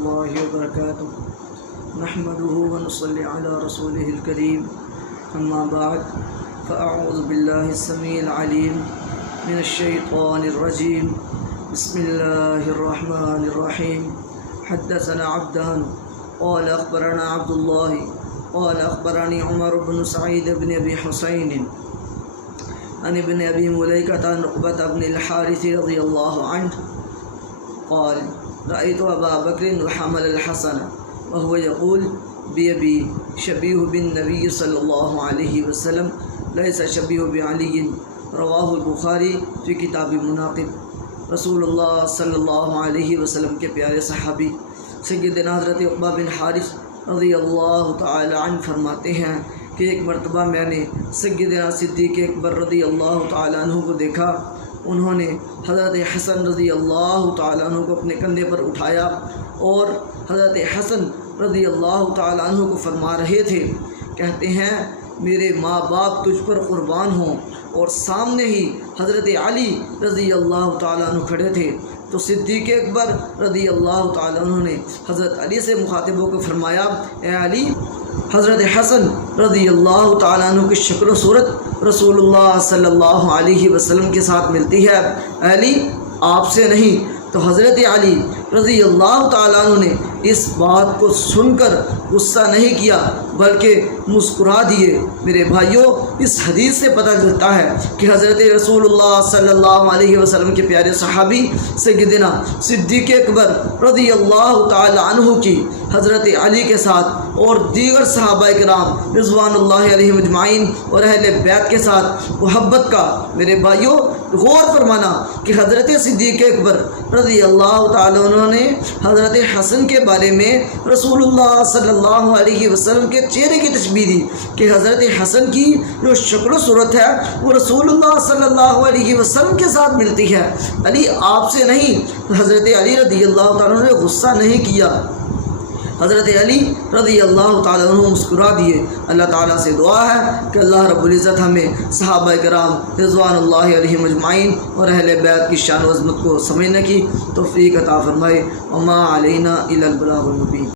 الله وبركاته نحمده ونصلي على رسوله الكريم أما بعد فأعوذ بالله السميع العليم من الشيطان الرجيم بسم الله الرحمن الرحيم حدثنا عبدان قال أخبرنا عبد الله قال أخبرني عمر بن سعيد بن أبي حسين عن ابن أبي مليكة عن عقبة بن الحارث رضي الله عنه قال رأيت أبا بكر وحمل الحسن وهو يقول بأبي شبيه بالنبي صلى الله عليه وسلم ليس شبيه بعلي رواه البخاری فی کتاب مناقب۔ رسول اللہ صلی اللہ علیہ وسلم کے پیارے صحابی سیدنا حضرت عقبہ بن حارث رضی اللہ تعالی عنہ فرماتے ہیں کہ ایک مرتبہ میں نے سیدنا صدیق اکبر رضی اللہ تعالی عنہ کو دیکھا۔ انہوں نے حضرت حسن رضی اللہ تعالی عنہ کو اپنے کندھے پر اٹھایا اور حضرت حسن رضی اللہ تعالی عنہ کو فرما رہے تھے، کہتے ہیں میرے ماں باپ تجھ پر قربان ہوں، اور سامنے ہی حضرت علی رضی اللہ تعالیٰ عنہ کھڑے تھے۔ تو صدیق اکبر رضی اللہ تعالیٰ عنہ نے حضرت علی سے مخاطب ہو کر فرمایا، اے علی، حضرت حسن رضی اللہ تعالیٰ عنہ کی شکل و صورت رسول اللہ صلی اللہ علیہ وسلم کے ساتھ ملتی ہے، علی آپ سے نہیں۔ تو حضرت علی رضی اللہ تعالیٰ عنہ نے اس بات کو سن کر غصہ نہیں کیا بلکہ مسکرا دیے۔ میرے بھائیوں، اس حدیث سے پتہ چلتا ہے کہ حضرت رسول اللہ صلی اللہ علیہ وسلم کے پیارے صحابی سیدنا صدیق اکبر رضی اللہ تعالیٰ عنہ کی حضرت علی کے ساتھ اور دیگر صحابہ کرام رضوان اللہ علیہم اجمعین اور اہل بیت کے ساتھ محبت کا میرے بھائیوں غور فرمانا کہ حضرت صدیق اکبر رضی اللہ تعالیٰ عنہ نے حضرت حسن کے بارے میں رسول اللہ صلی اللہ علیہ وسلم کے چہرے کی تشبیہ دی کہ حضرت حسن کی جو شکل و صورت ہے وہ رسول اللہ صلی اللہ علیہ وسلم کے ساتھ ملتی ہے، علی آپ سے نہیں۔ حضرت علی رضی اللہ تعالیٰ عنہ نے غصہ نہیں کیا، حضرت علی رضی اللہ تعالیٰ عنہ مسکرا دیے۔ اللہ تعالیٰ سے دعا ہے کہ اللہ رب العزت ہمیں صحابہ کرام رضوان اللہ علیہم اجمعین اور اہل بیت کی شان و عظمت کو سمجھنے کی توفیق عطا فرمائے۔ وما علینا الا البلاغ المبین۔